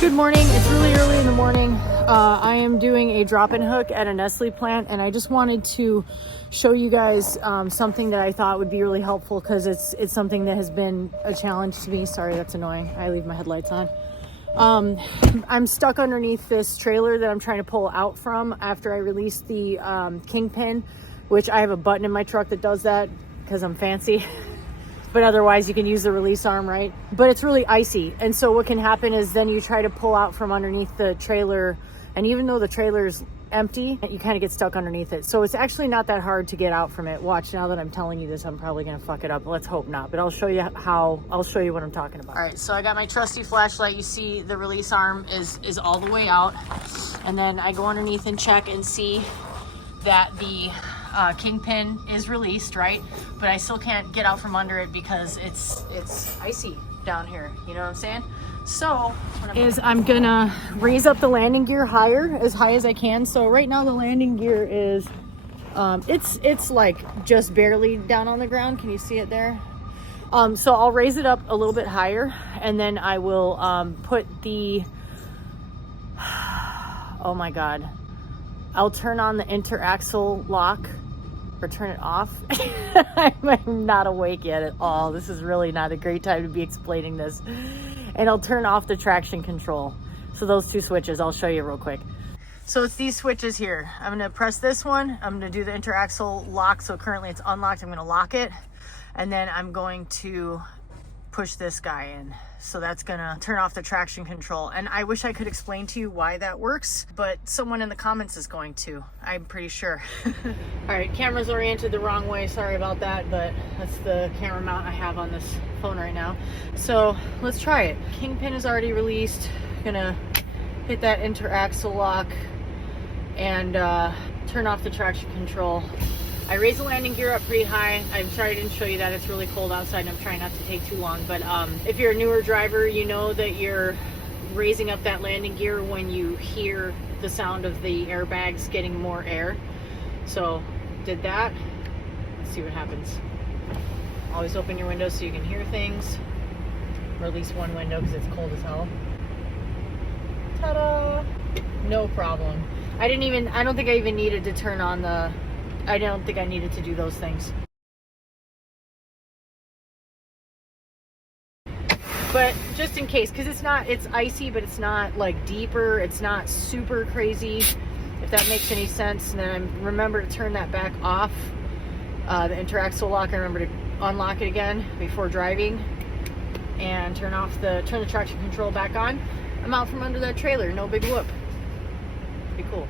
Good morning. It's really early in the morning. I am doing a drop-in hook at a Nestle plant, and I just wanted to show you guys something that I thought would be really helpful because it's something that has been a challenge to me. Sorry, that's annoying. I leave my headlights on. I'm stuck underneath this trailer that I'm trying to pull out from after I released the kingpin, which I have a button in my truck that does that because I'm fancy. But otherwise you can use the release arm, right? But it's really icy. And so what can happen is then you try to pull out from underneath the trailer, and even though the trailer's empty, you kind of get stuck underneath it. So it's actually not that hard to get out from it. Watch, now that I'm telling you this, I'm probably gonna fuck it up. Let's hope not, but I'll show you what I'm talking about. All right, so I got my trusty flashlight. You see the release arm is all the way out. And then I go underneath and check and see that the kingpin is released, right? But I still can't get out from under it because it's icy down here, you know what I'm saying? So I'm gonna raise up the landing gear higher, as high as I can. So right now the landing gear is it's like just barely down on the ground. Can you see it there? So I'll raise it up a little bit higher, and then I will put the oh my god, I'll turn on the interaxle lock or turn it off. I'm not awake yet at all. This is really not a great time to be explaining this. And I'll turn off the traction control. So those two switches, I'll show you real quick. So it's these switches here. I'm gonna press this one. I'm gonna do the interaxle lock. So currently it's unlocked. I'm gonna lock it. And then I'm going to push this guy in. So that's gonna turn off the traction control. And I wish I could explain to you why that works, but someone in the comments is going to, I'm pretty sure. All right, camera's oriented the wrong way. Sorry about that, but that's the camera mount I have on this phone right now. So let's try it. Kingpin is already released. Gonna hit that interaxle lock and turn off the traction control. I raised the landing gear up pretty high. I'm sorry I didn't show you that. It's really cold outside and I'm trying not to take too long. But if you're a newer driver, you know that you're raising up that landing gear when you hear the sound of the airbags getting more air. So did that. Let's see what happens. Always open your windows so you can hear things. Or at least one window because it's cold as hell. Ta-da! No problem. I don't think I even needed to turn on the... I don't think I needed to do those things. But just in case, because it's icy, but it's not like deeper, it's not super crazy, if that makes any sense. And then remember to turn that back off, the interaxle lock. I remember to unlock it again before driving and turn the traction control back on. I'm out from under that trailer, no big whoop. Be cool.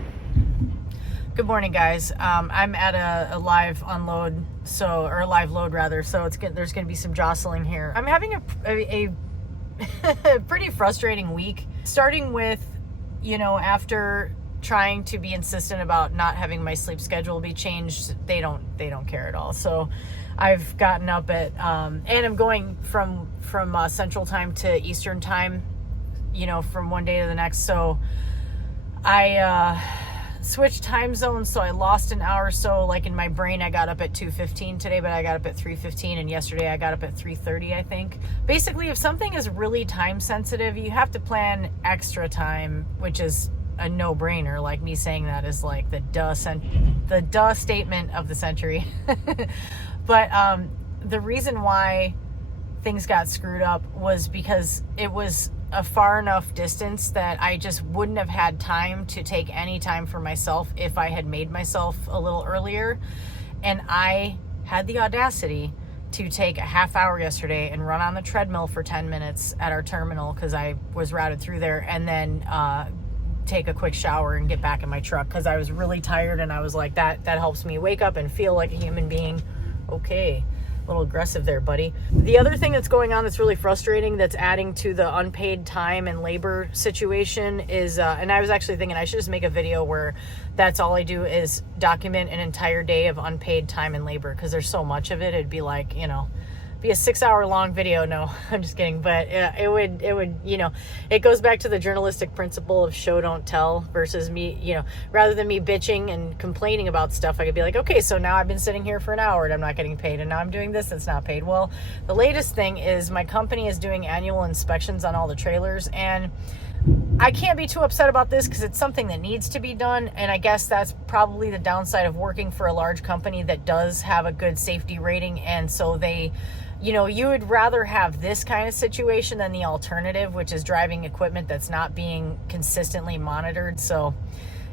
Good morning, guys. I'm at a live unload, or a live load rather. So there's going to be some jostling here. I'm having a pretty frustrating week. Starting with, after trying to be insistent about not having my sleep schedule be changed, they don't care at all. So I've gotten up at and I'm going from Central Time to Eastern Time, from one day to the next. So I switched time zones, so I lost an hour. So like in my brain, I got up at 2:15 today, but I got up at 3:15, and yesterday I got up at 3:30, I think. Basically, if something is really time sensitive, you have to plan extra time, which is a no-brainer. Like me saying that is like the duh statement of the century. But the reason why things got screwed up was because it was a far enough distance that I just wouldn't have had time to take any time for myself if I had made myself a little earlier. And I had the audacity to take a half hour yesterday and run on the treadmill for 10 minutes at our terminal because I was routed through there, and then take a quick shower and get back in my truck because I was really tired, and I was like, that helps me wake up and feel like a human being. Okay. A little aggressive there, buddy. The other thing that's going on that's really frustrating, that's adding to the unpaid time and labor situation is, and I was actually thinking I should just make a video where that's all I do is document an entire day of unpaid time and labor, because there's so much of it. It'd be like, be a 6-hour long video. No, I'm just kidding. But it would, it goes back to the journalistic principle of show, don't tell, versus me, rather than me bitching and complaining about stuff, I could be like, okay, so now I've been sitting here for an hour and I'm not getting paid, and now I'm doing this that's not paid. Well, the latest thing is my company is doing annual inspections on all the trailers, and I can't be too upset about this because it's something that needs to be done. And I guess that's probably the downside of working for a large company that does have a good safety rating. And so they, you know, you would rather have this kind of situation than the alternative, which is driving equipment that's not being consistently monitored. So,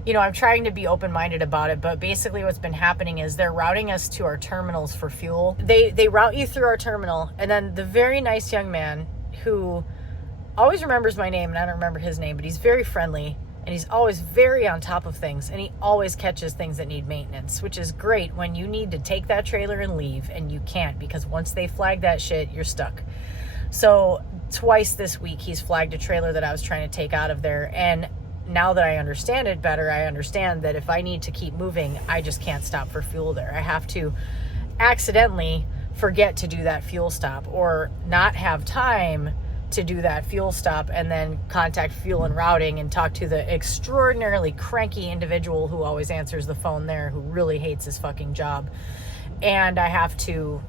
you know, I'm trying to be open-minded about it, but basically what's been happening is they're routing us to our terminals for fuel. They route you through our terminal, and then the very nice young man who always remembers my name, and I don't remember his name, but he's very friendly, and he's always very on top of things, and he always catches things that need maintenance, which is great when you need to take that trailer and leave, and you can't, because once they flag that shit, you're stuck. So twice this week, he's flagged a trailer that I was trying to take out of there, and now that I understand it better, I understand that if I need to keep moving, I just can't stop for fuel there. I have to accidentally forget to do that fuel stop or not have time to do that fuel stop and then contact fuel and routing and talk to the extraordinarily cranky individual who always answers the phone there, who really hates his fucking job. And I have to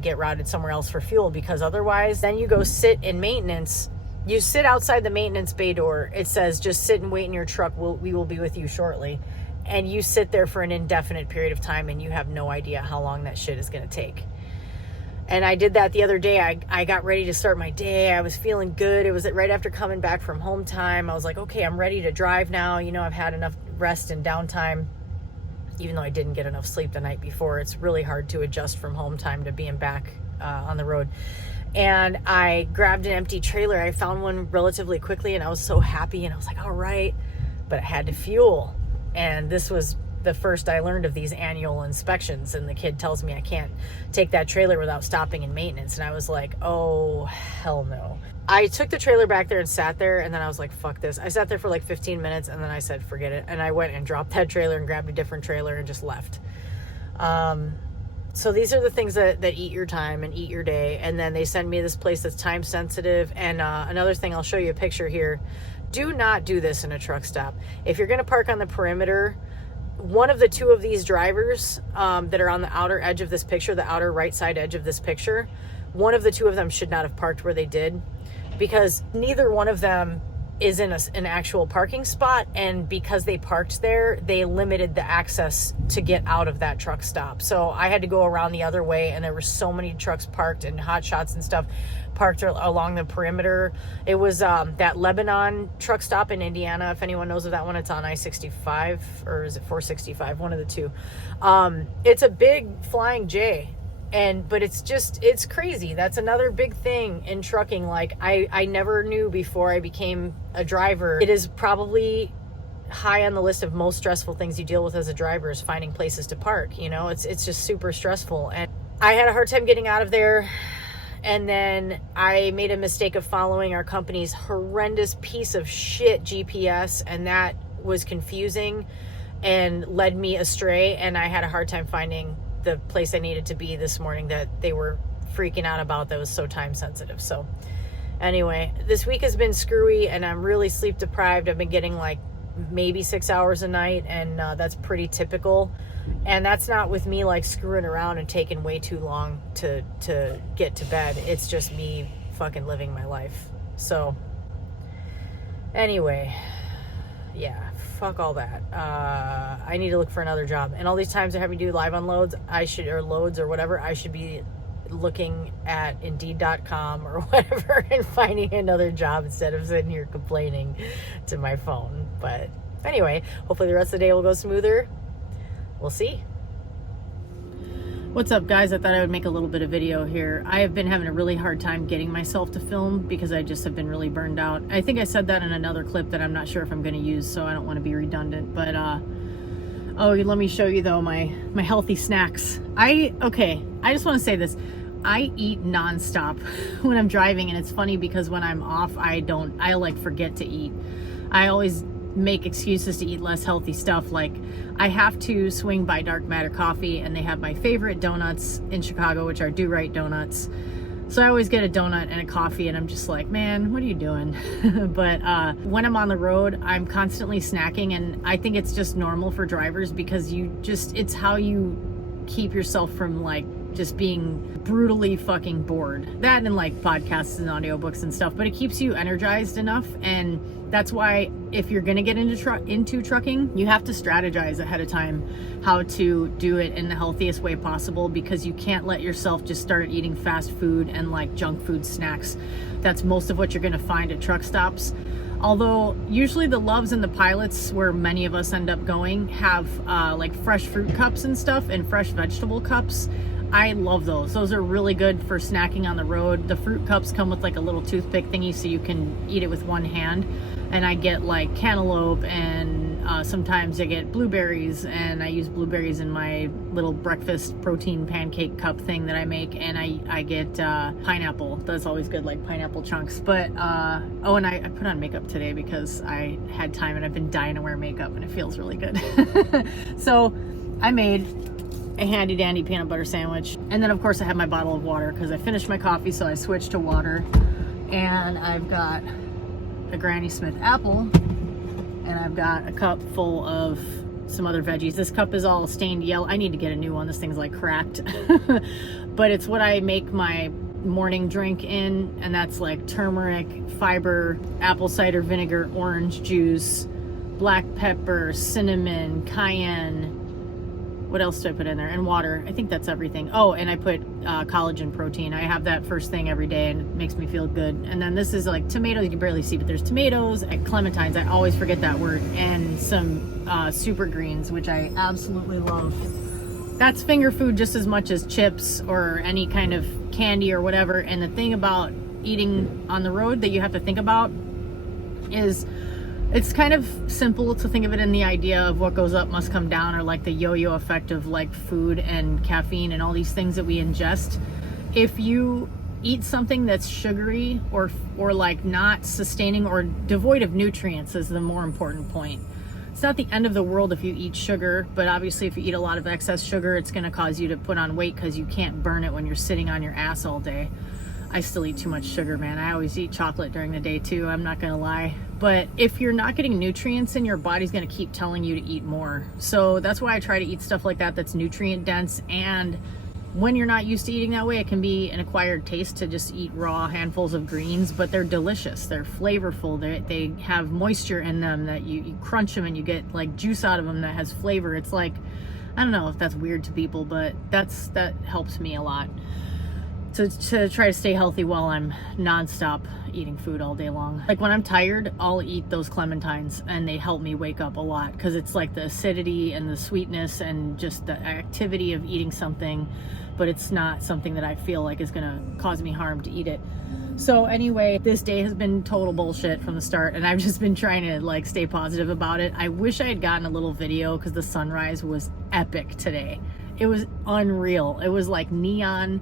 get routed somewhere else for fuel, because otherwise then you go sit in maintenance. You sit outside the maintenance bay door. It says, just sit and wait in your truck. We will be with you shortly. And you sit there for an indefinite period of time, and you have no idea how long that shit is going to take. And I did that the other day. I got ready to start my day. I was feeling good. It was right after coming back from home time. I was like, okay, I'm ready to drive now. You know, I've had enough rest and downtime. Even though I didn't get enough sleep the night before, it's really hard to adjust from home time to being back on the road. And I grabbed an empty trailer. I found one relatively quickly, and I was so happy, and I was like, all right, but I had to fuel. And this was the first I learned of these annual inspections, and the kid tells me I can't take that trailer without stopping in maintenance. And I was like, oh, hell no. I took the trailer back there and sat there, and then I was like, fuck this. I sat there for like 15 minutes, and then I said, forget it. And I went and dropped that trailer and grabbed a different trailer and just left. So these are the things that eat your time and eat your day. And then they send me this place that's time sensitive. And another thing, I'll show you a picture here. Do not do this in a truck stop. If you're going to park on the perimeter, one of the two of these drivers that are on the outer edge of this picture, the outer right side edge of this picture, one of the two of them should not have parked where they did, because neither one of them is in an actual parking spot, and because they parked there, they limited the access to get out of that truck stop. So I had to go around the other way, and there were so many trucks parked and hot shots and stuff parked along the perimeter. It was that Lebanon truck stop in Indiana. If anyone knows of that one, it's on I-65, or is it 465? One of the two. It's a big flying J. But it's crazy. That's another big thing in trucking. Like I never knew before I became a driver. It is probably high on the list of most stressful things you deal with as a driver, is finding places to park. You know, it's just super stressful. And I had a hard time getting out of there. And then I made a mistake of following our company's horrendous piece of shit GPS, and that was confusing and led me astray. And I had a hard time finding the place I needed to be this morning that they were freaking out about, that was so time sensitive. So anyway, this week has been screwy, and I'm really sleep deprived. I've been getting like maybe 6 hours a night, and that's pretty typical. And that's not with me like screwing around and taking way too long to get to bed. It's just me fucking living my life. So anyway, yeah, fuck all that. I need to look for another job. And all these times they're having to do live unloads, or loads or whatever, I should be looking at Indeed.com or whatever and finding another job instead of sitting here complaining to my phone. But anyway, hopefully the rest of the day will go smoother. We'll see. What's up, guys? I thought I would make a little bit of video here. I have been having a really hard time getting myself to film because I just have been really burned out. I think I said that in another clip that I'm not sure if I'm going to use, so I don't want to be redundant. But oh, let me show you though my healthy snacks. I just want to say this. I eat nonstop when I'm driving, and it's funny because when I'm off, I like forget to eat. I always make excuses to eat less healthy stuff. Like I have to swing by Dark Matter Coffee, and they have my favorite donuts in Chicago, which are Do Right donuts. So I always get a donut and a coffee, and I'm just like, man, what are you doing? But when I'm on the road, I'm constantly snacking, and I think it's just normal for drivers because it's how you keep yourself from like just being brutally fucking bored. That and like podcasts and audiobooks and stuff, but it keeps you energized enough. And that's why if you're gonna get into trucking, you have to strategize ahead of time how to do it in the healthiest way possible, because you can't let yourself just start eating fast food and like junk food snacks. That's most of what you're gonna find at truck stops. Although usually the Loves and the Pilots, where many of us end up going, have like fresh fruit cups and stuff and fresh vegetable cups. I love those. Those are really good for snacking on the road. The fruit cups come with like a little toothpick thingy so you can eat it with one hand. And I get like cantaloupe, and sometimes I get blueberries, and I use blueberries in my little breakfast protein pancake cup thing that I make. And I get pineapple. That's always good, like pineapple chunks. But oh, and I put on makeup today because I had time, and I've been dying to wear makeup, and it feels really good. So I made a handy dandy peanut butter sandwich, and then of course I have my bottle of water because I finished my coffee, so I switched to water. And I've got a Granny Smith apple, and I've got a cup full of some other veggies. This cup is all stained yellow. I need to get a new one. This thing's like cracked. But it's what I make my morning drink in, and that's like turmeric, fiber, apple cider vinegar, orange juice, black pepper, cinnamon, cayenne. What else do I put in there? And water. I think that's everything. Oh, and I put collagen protein. I have that first thing every day, and it makes me feel good. And then this is like tomatoes. You can barely see, but there's tomatoes and clementines. I always forget that word. And some super greens, which I absolutely love. That's finger food just as much as chips or any kind of candy or whatever. And the thing about eating on the road that you have to think about is, it's kind of simple to think of it in the idea of what goes up must come down, or like the yo-yo effect of like food and caffeine and all these things that we ingest. If you eat something that's sugary or like not sustaining or devoid of nutrients, is the more important point. It's not the end of the world if you eat sugar, but obviously if you eat a lot of excess sugar, it's going to cause you to put on weight because you can't burn it when you're sitting on your ass all day. I still eat too much sugar, man. I always eat chocolate during the day too, I'm not gonna lie. But if you're not getting nutrients in, your body's gonna keep telling you to eat more. So that's why I try to eat stuff like that that's nutrient dense. And when you're not used to eating that way, it can be an acquired taste to just eat raw handfuls of greens, but they're delicious. They're flavorful. They have moisture in them that you crunch them and you get like juice out of them that has flavor. It's like, I don't know if that's weird to people, but that helps me a lot. To try to stay healthy while I'm nonstop eating food all day long. Like when I'm tired, I'll eat those clementines, and they help me wake up a lot because it's like the acidity and the sweetness and just the activity of eating something, but it's not something that I feel like is gonna cause me harm to eat it. So anyway, this day has been total bullshit from the start, and I've just been trying to like stay positive about it. I wish I had gotten a little video because the sunrise was epic today. It was unreal. It was like neon,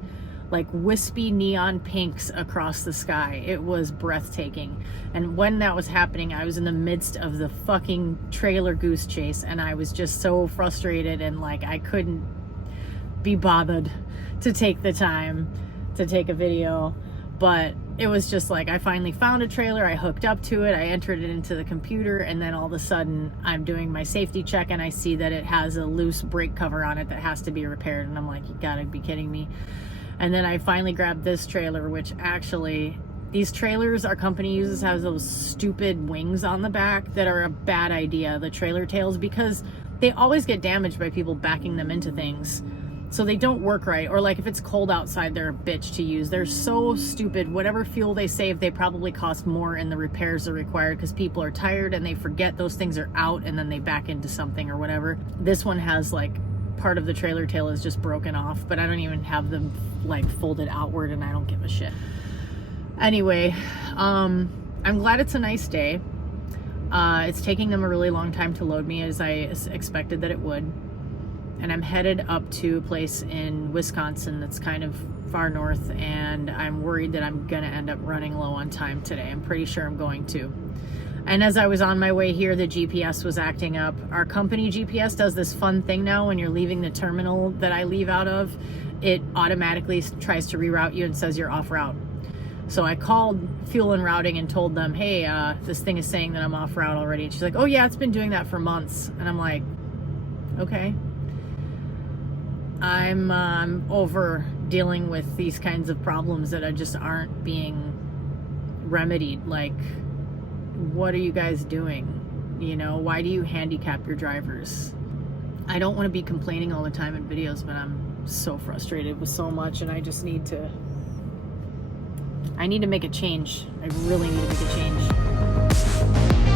like wispy neon pinks across the sky. It was breathtaking. And when that was happening, I was in the midst of the fucking trailer goose chase, and I was just so frustrated, and like I couldn't be bothered to take the time to take a video. But it was just like, I finally found a trailer, I hooked up to it, I entered it into the computer, and then all of a sudden I'm doing my safety check and I see that it has a loose brake cover on it that has to be repaired, and I'm like, you gotta be kidding me. And then I finally grabbed this trailer, which actually, these trailers our company uses has those stupid wings on the back that are a bad idea, the trailer tails, because they always get damaged by people backing them into things. So they don't work right. Or like if it's cold outside, they're a bitch to use. They're so stupid. Whatever fuel they save, they probably cost more, and the repairs are required because people are tired and they forget those things are out, and then they back into something or whatever. This one has like part of the trailer tail is just broken off, but I don't even have them like folded outward, and I don't give a shit. Anyway, I'm glad it's a nice day. It's taking them a really long time to load me, as I expected that it would. And I'm headed up to a place in Wisconsin that's kind of far north, and I'm worried that I'm gonna end up running low on time today. I'm pretty sure I'm going to. And as I was on my way here, the GPS was acting up. Our company GPS does this fun thing now. When you're leaving the terminal that I leave out of, it automatically tries to reroute you and says you're off route. So I called Fuel and Routing and told them, hey, this thing is saying that I'm off route already. And she's like, oh yeah, it's been doing that for months. And I'm like, okay. I'm over dealing with these kinds of problems that just aren't being remedied. Like, what are you guys doing? You know, why do you handicap your drivers? I don't want to be complaining all the time in videos, but I'm so frustrated with so much, and I just need to make a change. I really need to make a change.